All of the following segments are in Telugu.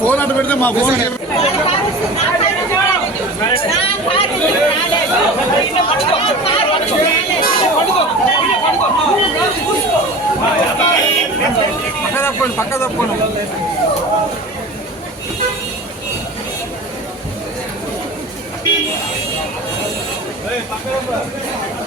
ఫోన్ అటు పెడితే మా ఫోన్ పక్క తప్పండి పక్క తప్పండి జై జగన్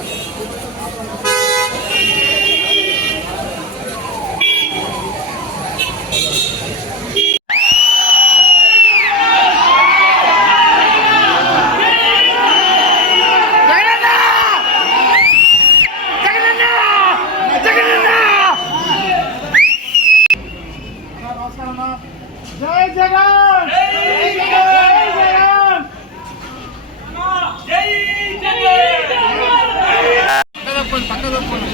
జగన్ పక్క తప్పండి పక్క తప్పండి